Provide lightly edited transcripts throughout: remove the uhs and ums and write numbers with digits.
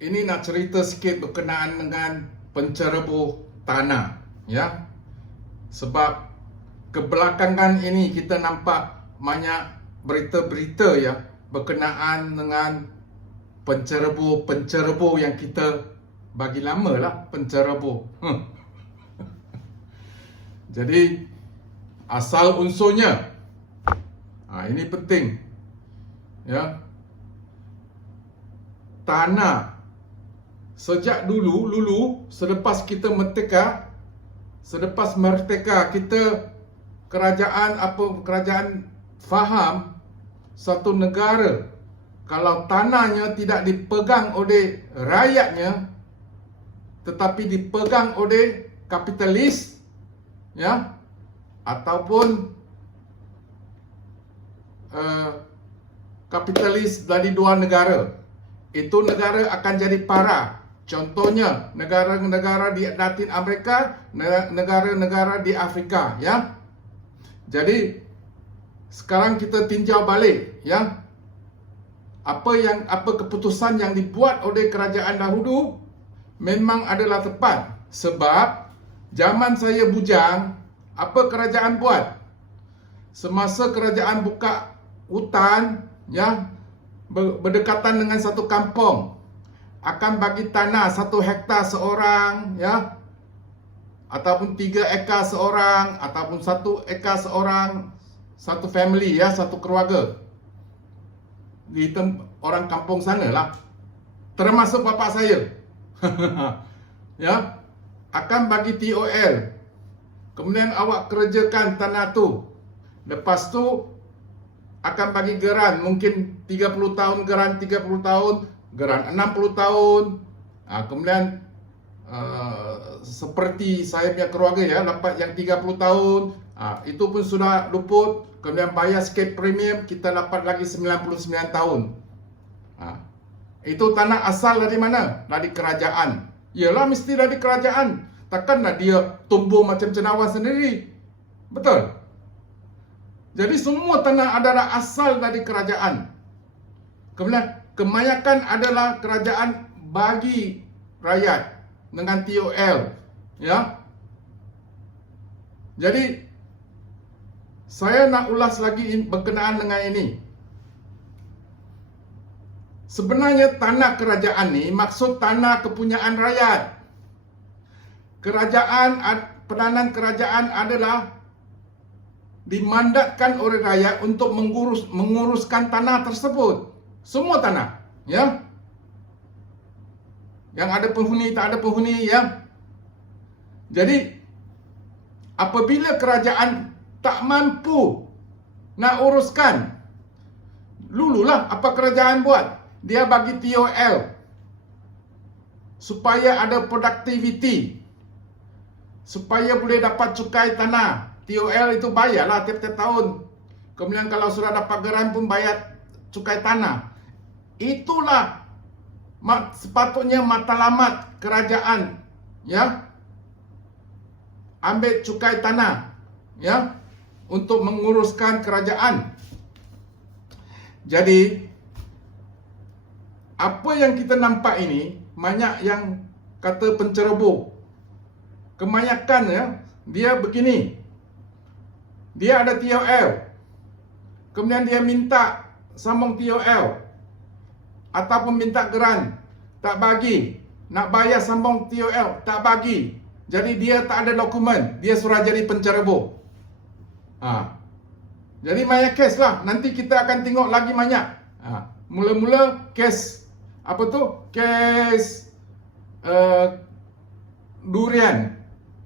ini nak cerita sikit berkenaan dengan pencerebuh tanah, ya. Sebab kebelakangan ini kita nampak banyak berita-berita ya berkenaan dengan pencerebuh yang kita bagi lama lah pencerebuh. Jadi asal unsurnya, ini penting, ya. Tanah sejak dulu selepas kita merdeka, kita kerajaan faham satu negara kalau tanahnya tidak dipegang oleh rakyatnya tetapi dipegang oleh kapitalis, ya, ataupun kapitalis dari dua negara, itu negara akan jadi parah. Contohnya negara-negara di Latin Amerika, negara-negara di Afrika, ya. Jadi sekarang kita tinjau balik, ya. Apa keputusan yang dibuat oleh kerajaan dahulu memang adalah tepat. Sebab zaman saya bujang, apa kerajaan buat? Semasa kerajaan buka hutan, ya, berdekatan dengan satu kampung, akan bagi tanah 1 hektar seorang, ya, ataupun 3 ekar seorang, ataupun 1 ekar seorang, satu family, ya, satu keluarga di orang kampung sana lah, termasuk bapa saya. Ya, akan bagi TOL. Kemudian awak kerjakan tanah tu. Lepas tu akan bagi geran, mungkin 30 tahun geran 30 tahun, geran 60 tahun. Kemudian seperti saya punya keluarga, ya, dapat yang 30 tahun. Itu pun sudah luput. Kemudian bayar sikit premium, kita dapat lagi 99 tahun. Itu tanah asal dari mana? Dari kerajaan. Yalah, mesti dari kerajaan. Takkanlah dia tumbuh macam cendawan sendiri. Betul? Jadi semua tanah adalah asal dari kerajaan. Kemudian kebanyakan adalah kerajaan bagi rakyat dengan TOL, ya. Jadi saya nak ulas lagi berkenaan dengan ini. Sebenarnya tanah kerajaan ni maksud tanah kepunyaan rakyat. Peranan kerajaan adalah dimandatkan oleh rakyat untuk menguruskan tanah tersebut. Semua tanah, ya. Yang ada penghuni, tak ada penghuni, ya. Jadi apabila kerajaan tak mampu nak uruskan, dululah apa kerajaan buat? Dia bagi TOL supaya ada productivity, supaya boleh dapat cukai tanah. TOL itu bayarlah tiap-tiap tahun. Kemudian kalau sudah dapat geran pun bayar cukai tanah. Itulah sepatutnya matlamat kerajaan, ya. Ambil cukai tanah, ya, untuk menguruskan kerajaan. Jadi apa yang kita nampak ini, banyak yang kata penceroboh. Kebanyakan, ya, dia begini. Dia ada TOL. Kemudian dia minta sambung TOL ataupun minta geran, tak bagi. Nak bayar sambung TOL, tak bagi. Jadi dia tak ada dokumen, dia suruh jadi penceroboh. Jadi banyak kes lah. Nanti kita akan tengok lagi banyak. Mula-mula kes apa tu? Kes durian.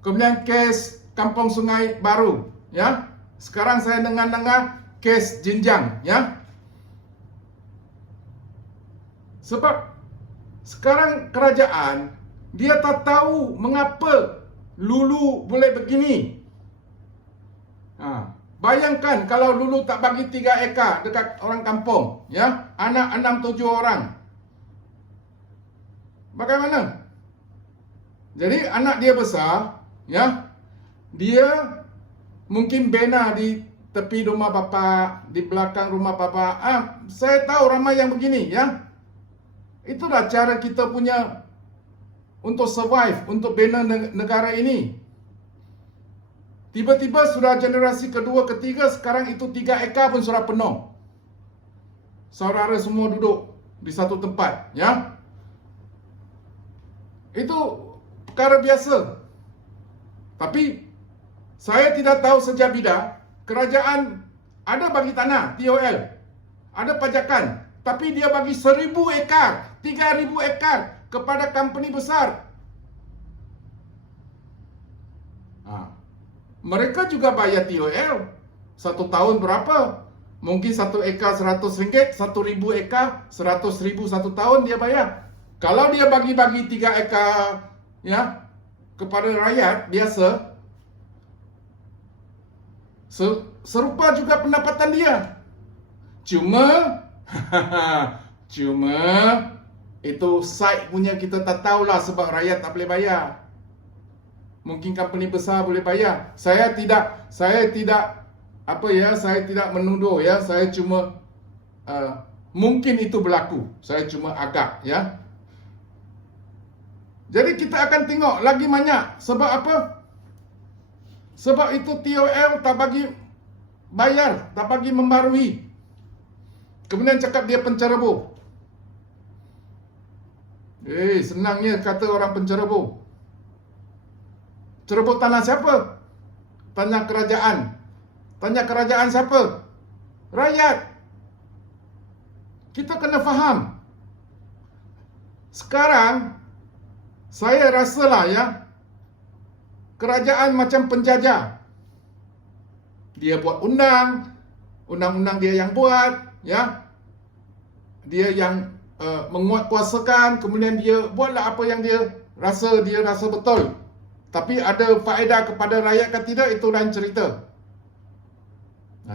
Kemudian kes Kampung Sungai Baru, ya. Sekarang saya dengar kes Jinjang, ya. Sebab sekarang kerajaan dia tak tahu mengapa dulu boleh begini. Bayangkan kalau dulu tak bagi 3 ekar dekat orang kampung, ya, anak 6-7 orang. Bagaimana? Jadi anak dia besar, ya, dia mungkin bina di tepi rumah bapa, di belakang rumah bapa. Saya tahu ramai yang begini, ya. Itulah cara kita punya untuk survive, untuk bina negara ini. Tiba-tiba sudah generasi kedua, ketiga, sekarang itu 3 ekar pun sudah penuh. Saudara semua duduk di satu tempat, ya. Itu perkara biasa. Tapi saya tidak tahu sejak bila kerajaan ada bagi tanah TOL, ada pajakan, tapi dia bagi 1,000 ekar, 3,000 ekar kepada company besar. Mereka juga bayar TOL. 1 tahun berapa? Mungkin 1 ekar RM100, 1,000 ekar RM100,000 1 tahun dia bayar. Kalau dia bagi-bagi 3 ekar, ya, kepada rakyat biasa, serupa juga pendapatan dia. Cuma itu side punya kita tak tahulah sebab rakyat tak boleh bayar. Mungkin company besar boleh bayar. Saya tidak menuduh, ya. Saya cuma mungkin itu berlaku. Saya cuma agak, ya. Jadi kita akan tengok lagi banyak. Sebab apa? Sebab itu TOL tak bagi bayar, tak bagi membarui. Kemudian cakap dia penceroboh. Senangnya kata orang penceroboh. Ceroboh tanah siapa? Tanah kerajaan. Tanah kerajaan siapa? Rakyat. Kita kena faham. Sekarang saya rasalah, ya, kerajaan macam penjajah. Dia buat undang-undang dia yang buat, ya. Dia yang menguatkuasakan, kemudian dia buatlah apa yang dia rasa betul. Tapi ada faedah kepada rakyat ke tidak, itu lain cerita.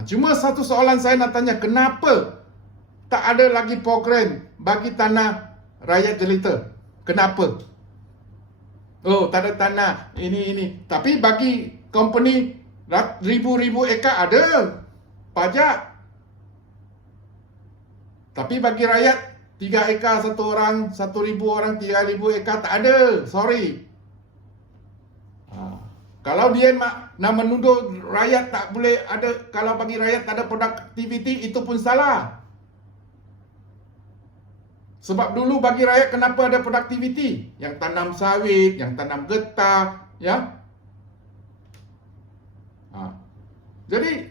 Cuma satu soalan saya nak tanya, kenapa tak ada lagi program bagi tanah rakyat jelita? Kenapa? Oh, tak ada tanah, ini. Tapi bagi company ribu-ribu ekar ada pajak. Tapi bagi rakyat 3 ekar satu orang, 1,000 orang, 3,000 ekar tak ada. Sorry. Kalau dia nak menuduh rakyat tak boleh ada, kalau bagi rakyat tak ada productivity, itu pun salah. Sebab dulu bagi rakyat kenapa ada productivity? Yang tanam sawit, yang tanam getah, ya. Jadi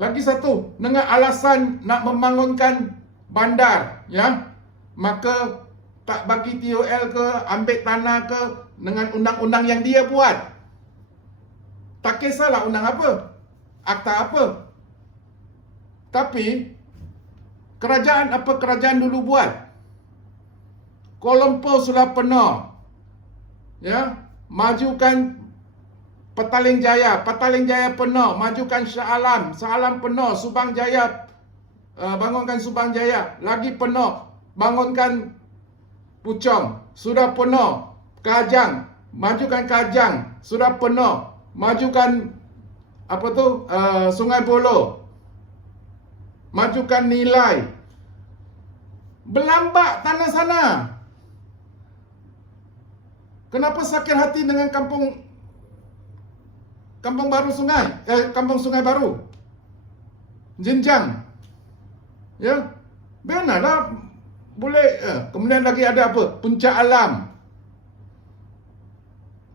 lagi satu, dengan alasan nak membangunkan bandar, ya, maka tak bagi TOL ke, ambil tanah ke, dengan undang-undang yang dia buat. Tak kisahlah undang apa, akta apa. Tapi kerajaan apa kerajaan dulu buat? Kuala Lumpur sudah penuh, ya. Majukan Petaling Jaya penuh. Majukan Shah Alam penuh. Subang Jaya, bangunkan Subang Jaya, lagi penuh. Bangunkan Puchong, sudah penuh. Kajang, majukan Kajang, sudah penuh. Majukan Sungai Buloh, majukan Nilai. Berlambak tanah sana. Kenapa sakit hati dengan kampung baru sungai, kampung Sungai Baru, Jenjang, ya, biarlah boleh. Kemudian lagi ada apa? Puncak Alam,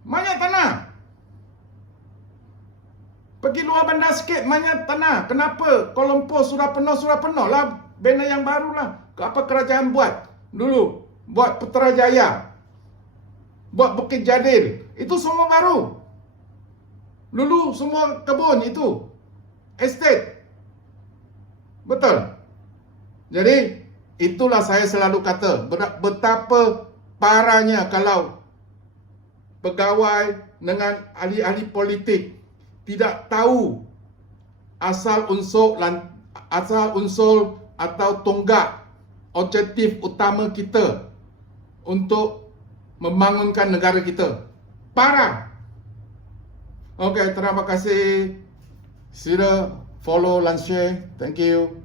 banyak tanah. Pergi luar bandar sikit, banyak tanah. Kenapa? Kuala Lumpur sudah penuh lah. Bina yang baru lah. Apa kerajaan buat? Dulu buat Putrajaya, buat Bukit Jadil, itu semua baru. Dulu semua kebun itu, estate. Betul. Jadi itulah saya selalu kata, betapa parahnya kalau pegawai dengan ahli-ahli politik tidak tahu asal unsur atau tonggak objektif utama kita untuk membangunkan negara kita. Parah. Okey, terima kasih. Sila follow dan share. Thank you.